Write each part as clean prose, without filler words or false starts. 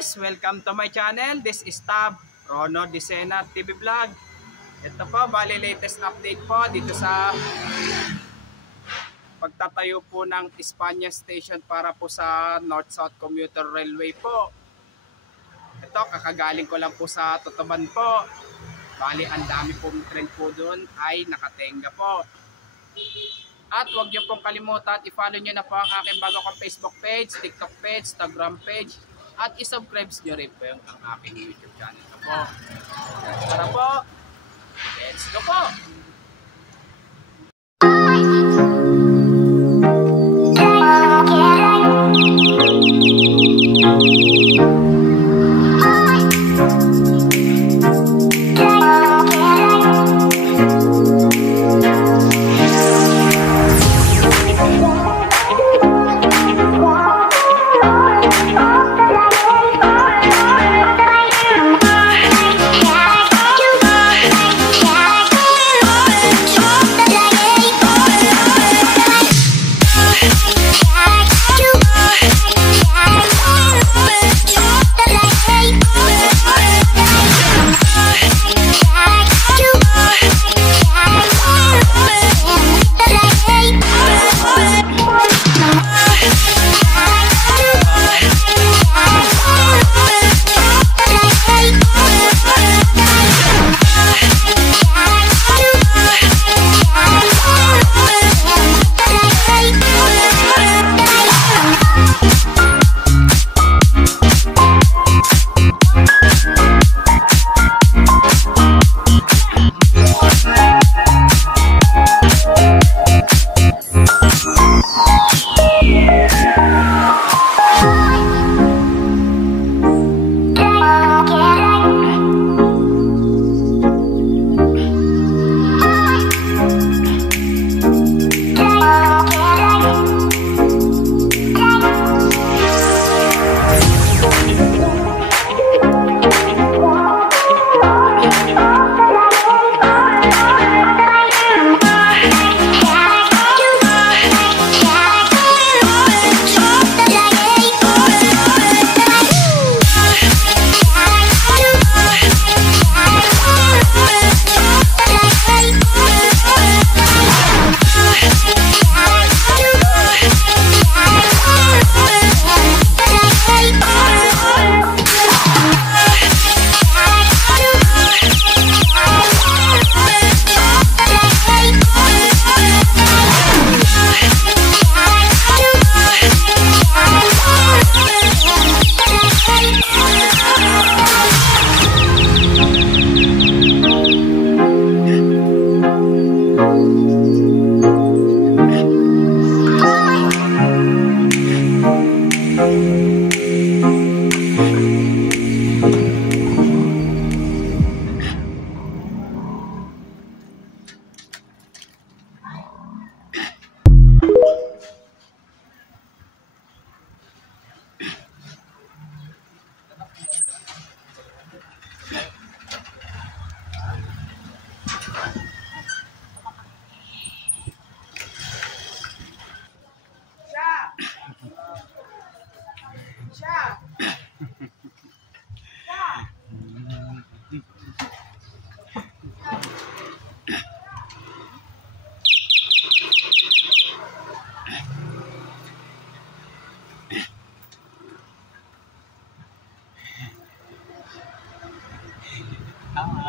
guys, welcome to my channel. This is Tab Rono Dicena TV Vlog. Ito po, bali latest update po dito sa pagtatayo po ng Espanya Station para po sa North-South Commuter Railway po. Ito, kakagaling ko lang po sa Tutuban po. Bali, ang dami pong trend po doon ay nakatenga po. At huwag niyo pong kalimutan, i-follow niyo na po ang aking bago kong Facebook page, TikTok page, Instagram page, at i-subscribe niyo rin po ang aking YouTube channel na po. Tara po, let's go po!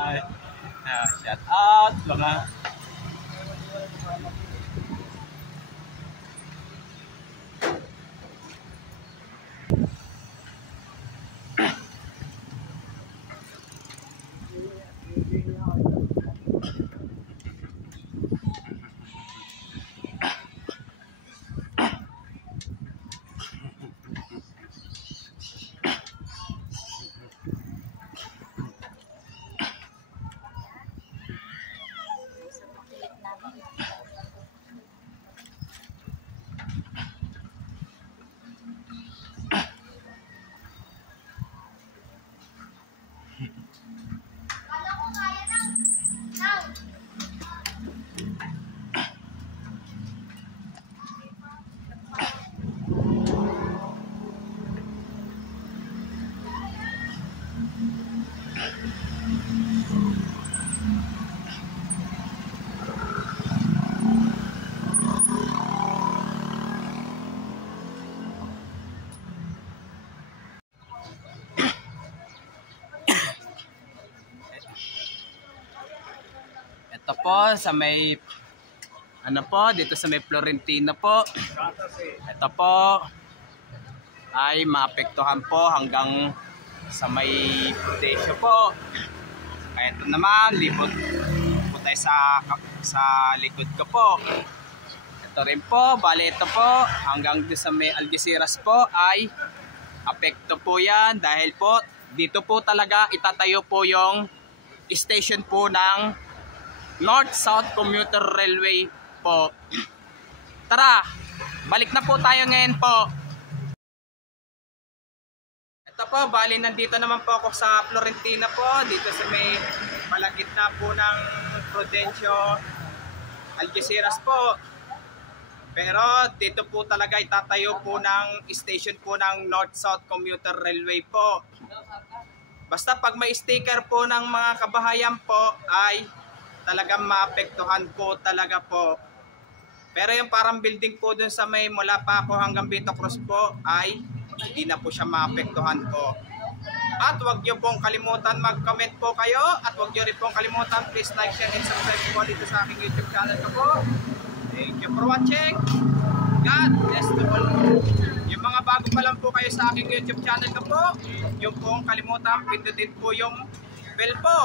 Hi. Shout out mga po sa may dito sa may Florentino po. Ito po ay maapektuhan po hanggang sa may Prudencio po. Kaya ito naman, libot po tayo sa likod ko po. Ito rin po, bali ito po, hanggang sa may Algeciras po ay apekto po yan dahil po dito po talaga itatayo po yung station po ng North-South Commuter Railway po. Tara, balik na po tayo ngayon po. Ito po, bali nandito naman po ako sa Florentino po, dito sa may malagit na po ng Prudencio, Algeciras po. Pero dito po talaga itatayo po ng station po ng North-South Commuter Railway po. Basta pag may sticker po ng mga kabahayan po ay talagang maapektuhan po talaga po. Pero yung parang building po dun sa may mula pa ako hanggang Vito Cruz po ay hindi na po siya maapektuhan po. At huwag nyo pong kalimutan mag-comment po kayo at huwag nyo rin pong kalimutan please like, share, and subscribe po dito sa aking YouTube channel ko po. Thank you for watching. God bless to all. Yung mga bago pa lang po kayo sa aking YouTube channel ko po, yung pong kalimutan pindutin po yung bell po